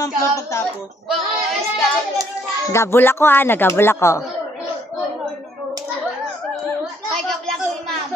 limang floor pagtapos. Gabul ako ha, nagabul ako. Ay, gabla ko ni ma'am.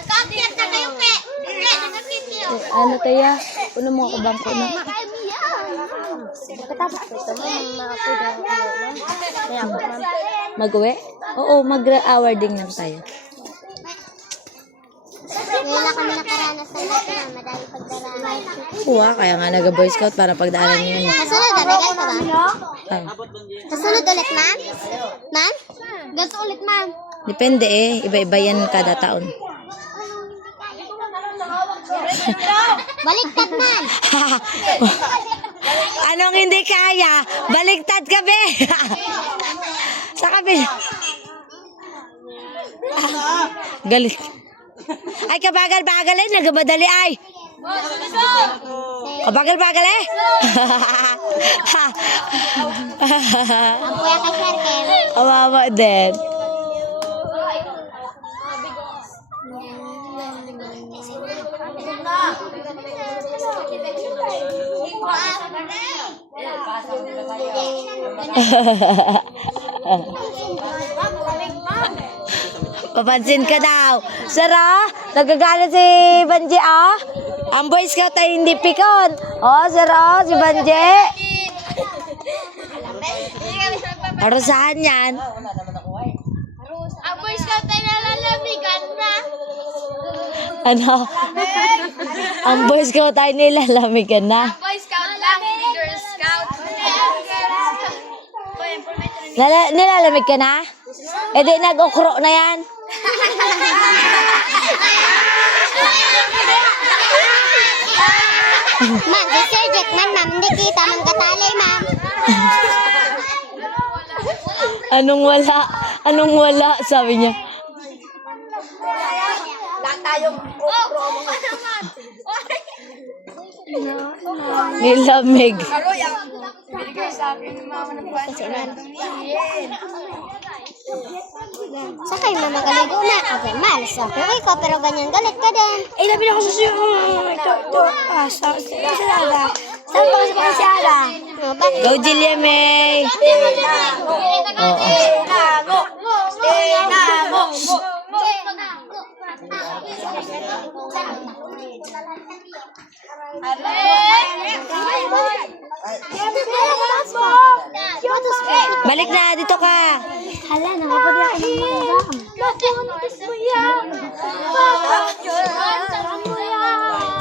Nakakyat na kayo, pe. Nakakyat kayo. Ano kaya? Puno mo ako bangko na. Mag-uwi? Oo, mag-awarding lang tayo. Ngayon lang kami nakaranas ng lahat na madami pagdaraan. Oo kaya nga nag-boy scout para pagdaanan niyo yun. Kasunod, nabigay ka ba? Ah, Kasunod ulit, ma'am? Ma'am? Ganito ulit, ma'am. depende eh, iba-iba yan kada taon. Baliktad, ma'am. Anong hindi kaya? Baligtad ka be! Sa kabila. Galit. Ay, kabagal-bagal eh. Nagamadali ay. Kabagal-bagal eh. Ang kuya kay Sherken. Kawawa din. Papansin ka daw. Sara, nagagalit si Banji ah. Ang Boy Scout ay hindi pikon. Oh, Sara, si Banji. Arusahan yan. Ang Boy Scout ay nalalamigan na. Ano? Ang Boy Scout ay nilalamigan na. Boy Scout lang, hindi Girl Scout. Nilalamig ka na? E di nag-ukro na yan. Ma'am, si Sir Jackman, ma'am, hindi kita magkatalay, ma'am. Anong wala? Anong wala? Sabi niya. Nilamig. Sa kayo, ma'am, magaligo na. Okay, malas ako. Ikaw, pero ganyan, galit ka din. Eh, labi na ako sa suyo. Ito. Sa Sala. Saan ba kasi pa si Ala? No, bakit? Go, Jilia May. Oo. Balik na, dito ka. Hala, nakapagla ka ng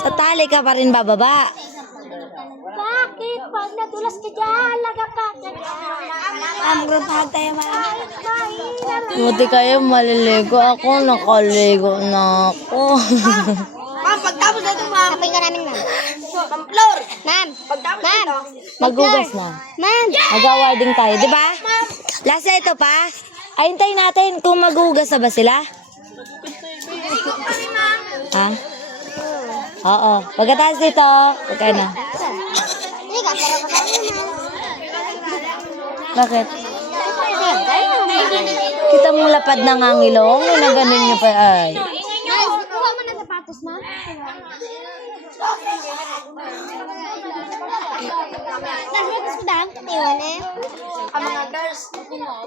Sa tali ka pa rin bababa. Bakit? Pag nadulas ka dyan, laga ka. Grumpahan tayo, ma'am. Buti kayo maliligo ako, nakaligo na ako. Ma'am, pagtapos na ito, ma'am. Kapay ka namin, ma'am. Ma'am Flor. Ma'am, Pagtapos ma'am, ito. Magugas na. ma'am. Mag-awarding tayo, di ba? Last na ito pa. Ay, hintayin natin kung magugas na ba sila. Ha? Oo. Pagkatapos dito, pagka na. Hindi ka, pero kasama, ma'am. Bakit? Kita mong lapad ng angilong, na ganun nyo pa ay. Ma'am, kuha mo na sapatos, ma'am. Nagsapatos ko daan, iwan eh. Ang mga girls.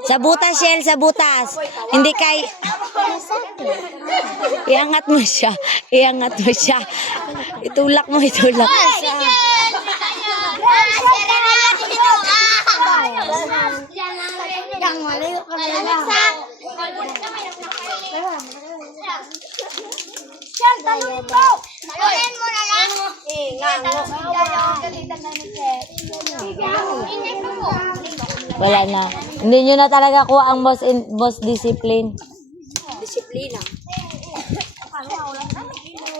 Sa butas, Shell, sa butas. Hindi kay... Iangat mo siya. Iangat mo siya. Itulak mo, itulak. Talunin mo na lang. Wala na. Hindi nyo na talaga kuha ang boss discipline. Disiplina.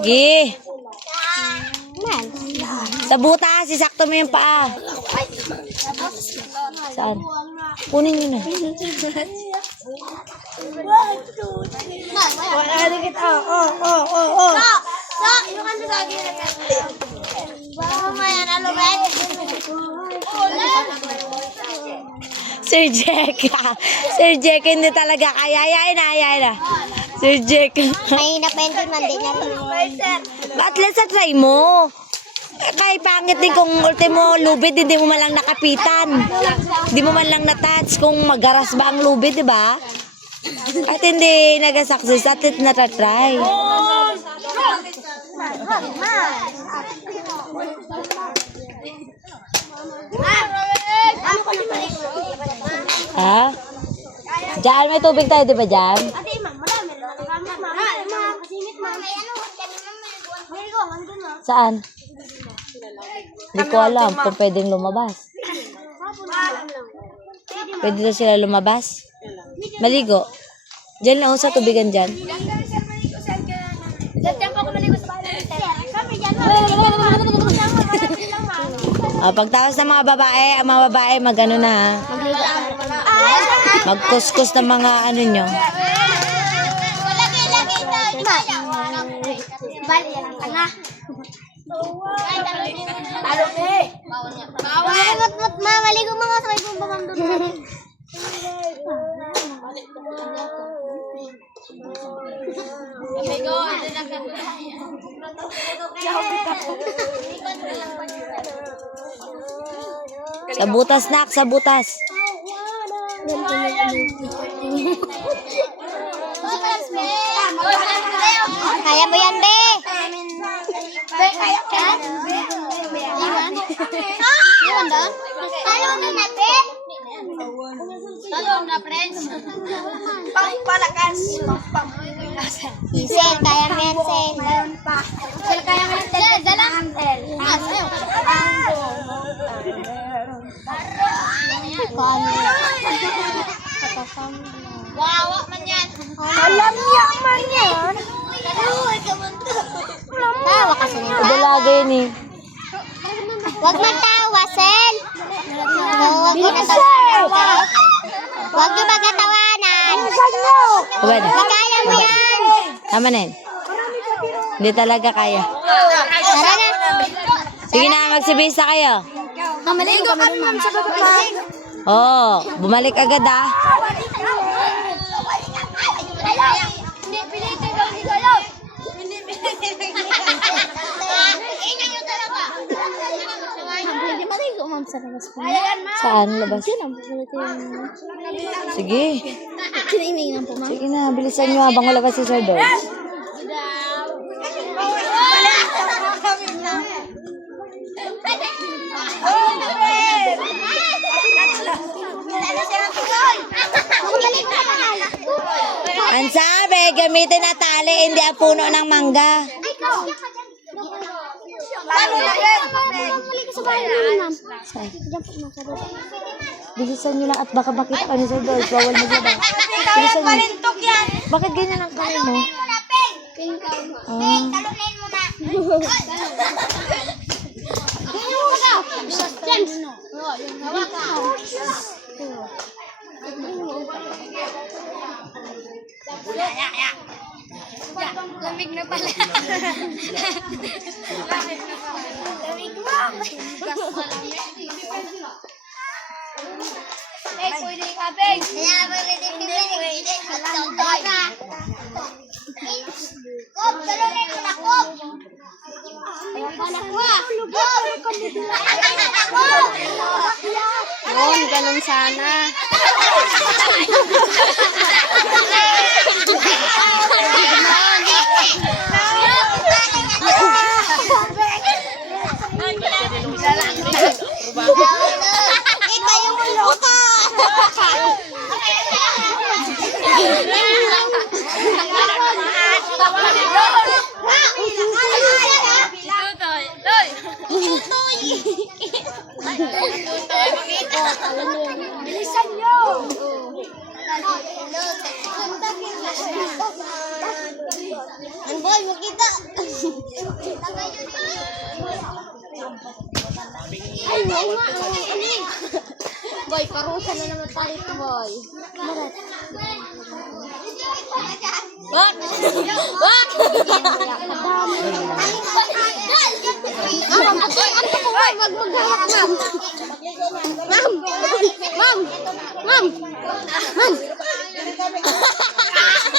Gi. Man. Sa butas, isakto mo yung paa. Saan? Kunin nyo na. Wala na kita. Oh. Yung ano sa akin. Mamaya na lumit. Sir Jack. Sir Jack, hindi talaga kaya. Ayayin na. Sir Jack. Mahina pa yun, man. Di na rin. At least try mo. Kay pangit din kung ultimo lubid, hindi mo man lang nakapitan. Hindi mo man lang na-touch kung magaras ba ang lubid, di ba? At hindi nag-success at least natatry. Ha? Diyan, may tubig tayo, di ba dyan? Saan? Hindi ko alam kung pwedeng lumabas. Pwede daw sila lumabas? Maligo. Diyan lang sa tubigan dyan. Pagtawas ng mga babae, ang mga babae magano na ha. Magkuskus ng mga ano nyo. Maligo mga sa ibang bamang doon. Sa butas, nak, sa butas. Kaya mo yan, be. Iwan doon? Talon na, be. Talon na, friends. Palakas. Sel, kaya mo yan, Sel. Sel, kaya mo yan, Sel. Dalang. Wawa man yan. Alam niya man yan. Tawa kasi nito. Dalaga yun eh. Huwag magtawa, Sel. Huwag mo natawanan. Huwag mo magatawanan. Diba na? Di kaya mo yan. Tama na yun. Hindi talaga kaya. Tara na. Sige na, magsibisa kayo. Maligo kami, ma'am, sa baba. Oo, bumalik agad ah. Hindi, pilito daw ni Galaw. Hindi, ingay yung talaga. Hindi maligo, ma'am, sa labas po. Saan? Labas? Sige. Siniming lang po, ma'am. Sige na, bilisan nyo habang malabas si Sir Dodge. Ang sabi, gamitin na tali, hindi ang puno ng mangga. Bilisan nyo lang at baka makita ka ni Sir Dodge. Bawal maglabas. Bilisan nyo. Bakit ganyan ang kamay mo? Lamig na pala. Lamig mo. Pwede ka, Beng. Kaya pwede pwede. Kop, talunin mo na, Kop. Ganun sana. Kita yung loka. Bilisan nyo! Ang boy, makita! Ay, wow nga! Boy, parusa na naman tayo ito, boy. Marat. Wak! Wak! Ma'am, ano po, ma'am? Wag maghahak, ma'am. Ma'am! Ma'am! Ma'am! Ma'am!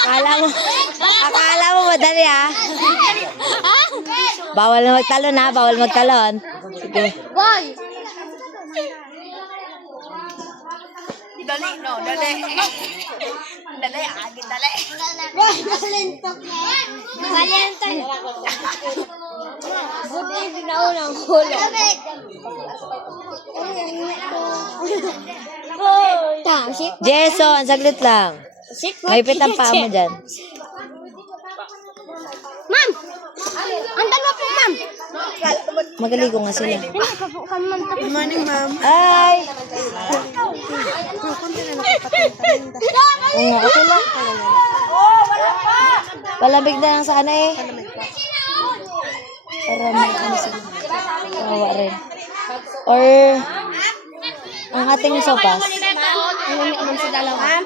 Kala mo, dali ah. Bawal na magtalon ha, bawal magtalon. Sige. Boy! Dali, no, dali. Dali, agit, dali. Boy! Kasalento! Kasalento! Buti yung pinaunang hulo. Shit! Jason, saglit lang. Maipit ang paa mo dyan. Ma'am! Ang dalawa po, ma'am! Magaligo nga sila. Hindi pa po kami, ma'am. Good morning, ma'am. Ay! Oo nga, okay lang. Palamig na lang sana eh. Para may ano sila. Kawawa rin. Or, ang ating sopas. Ang ma'am sa dalawa.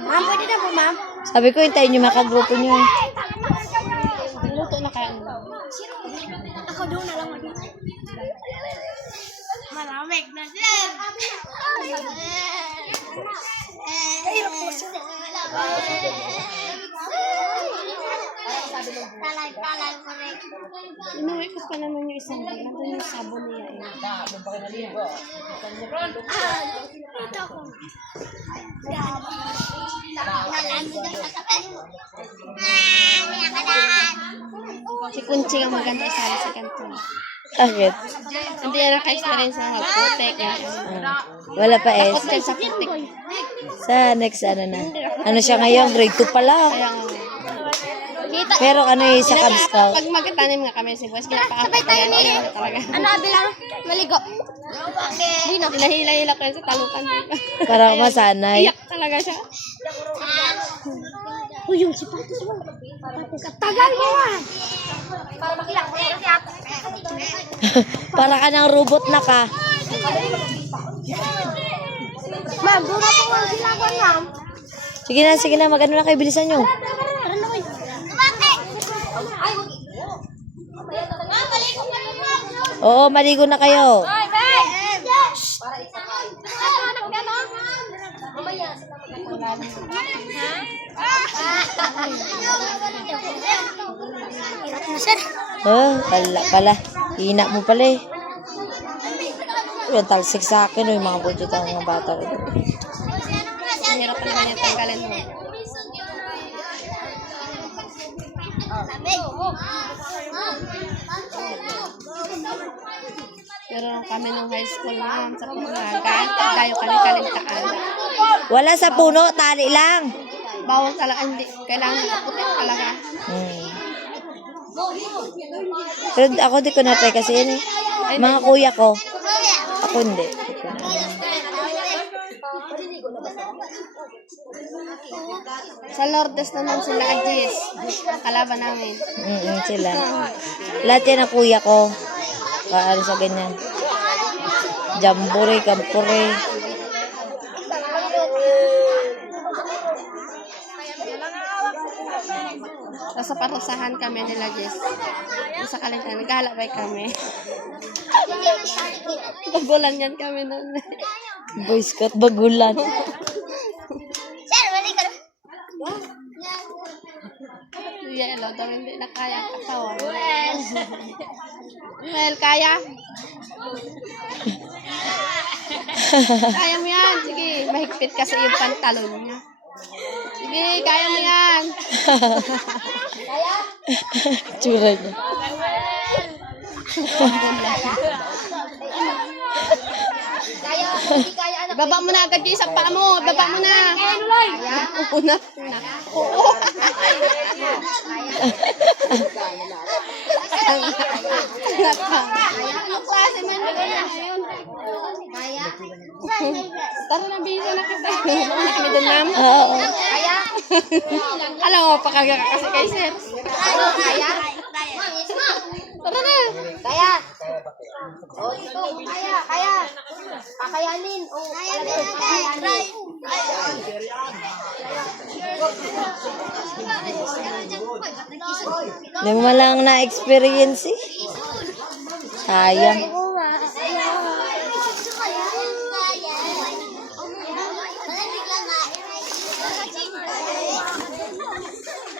Ma'am, pwede na po, ma'am. Sabi ko, hintayin nyo makagrupo nyo eh. Luto na kaya. Ako doon na lang. Malamig na sir. Talay mo rin. Inuwi ko pa naman yung isang bag. Nandun yung sabon niya eh. Ito ko. Si Kunching ang maganda isali sa kanto. Bakit? Hindi na naka-experience na mag-putek. Wala pa eh. Takot din sa putek. Sa next ano na. Ano siya ngayon? Grade 2 pa lang. Kaya nga. Kita. Pero ano eh, sa Cub Scout. Pag magkatanim nga kami si Boys, sabay tayo ni ano bilang maligo. Hindi na. Hila-hila ko yun sa talukan. Para masanay. Iyak talaga siya. Uy, yung sipatos mo. Tagal mo ah. Para makilang mo yung siyata. Para ka ng robot na ka. Ma'am, doon na po ang silagon, ma'am. Sige na, mag-ano na kayo, bilisan nyo. Tara na, boy. Ay, ma'am, maligo ka na, ma'am. Oo, maligo na kayo. Ay, bay! Para isakay. Anak ka na? Mamaya, Oh, pala. Hina mo pala eh. Yung talsik sa akin, yung mga budget ang mga bata. Hirap pa naman yung tanggalin mo. Pero kami nung high school ma'am, sa Pumagan, tayo kami kalintaan. Wala sa puno, tali lang. Bawal talaga, hindi. Kailangan nakaputik talaga. Pero ako di ko na-try kasi yun eh. Mga kuya ko. Ako hindi. Di ko na- Sa Lourdes naman sila Agis, kalaban namin. Sila. Lahat yan ang kuya ko. Ano sa ganyan. Jambore, kampore. Tapos sa parusahan kami nila Jess. Sa kalintaan, naghahalabay kami. Bagulan yan kami nun. Boy Scout, bagulan. Yellow daw hindi na kaya ang katawan. Well, kaya? Kaya mo yan. Sige, mahigpit kasi yung pantalon niya. Sige, kaya mo yan. Tsura niya. Baba mo na agad yung isang paa mo. Baba mo na. Kaya? Una. Oo. Ano klase man na yun? Kaya? Tara na, bisa na kita. Hindi kami doon, ma'am. Oo. Kaya? Alam mo, pakagaka kasi kay sir. Kaya? Tara na. Kaya? O, ito. Kaya. Kakayanin. O, kakayanin. Hindi mo malang na-experience eh. Sayang.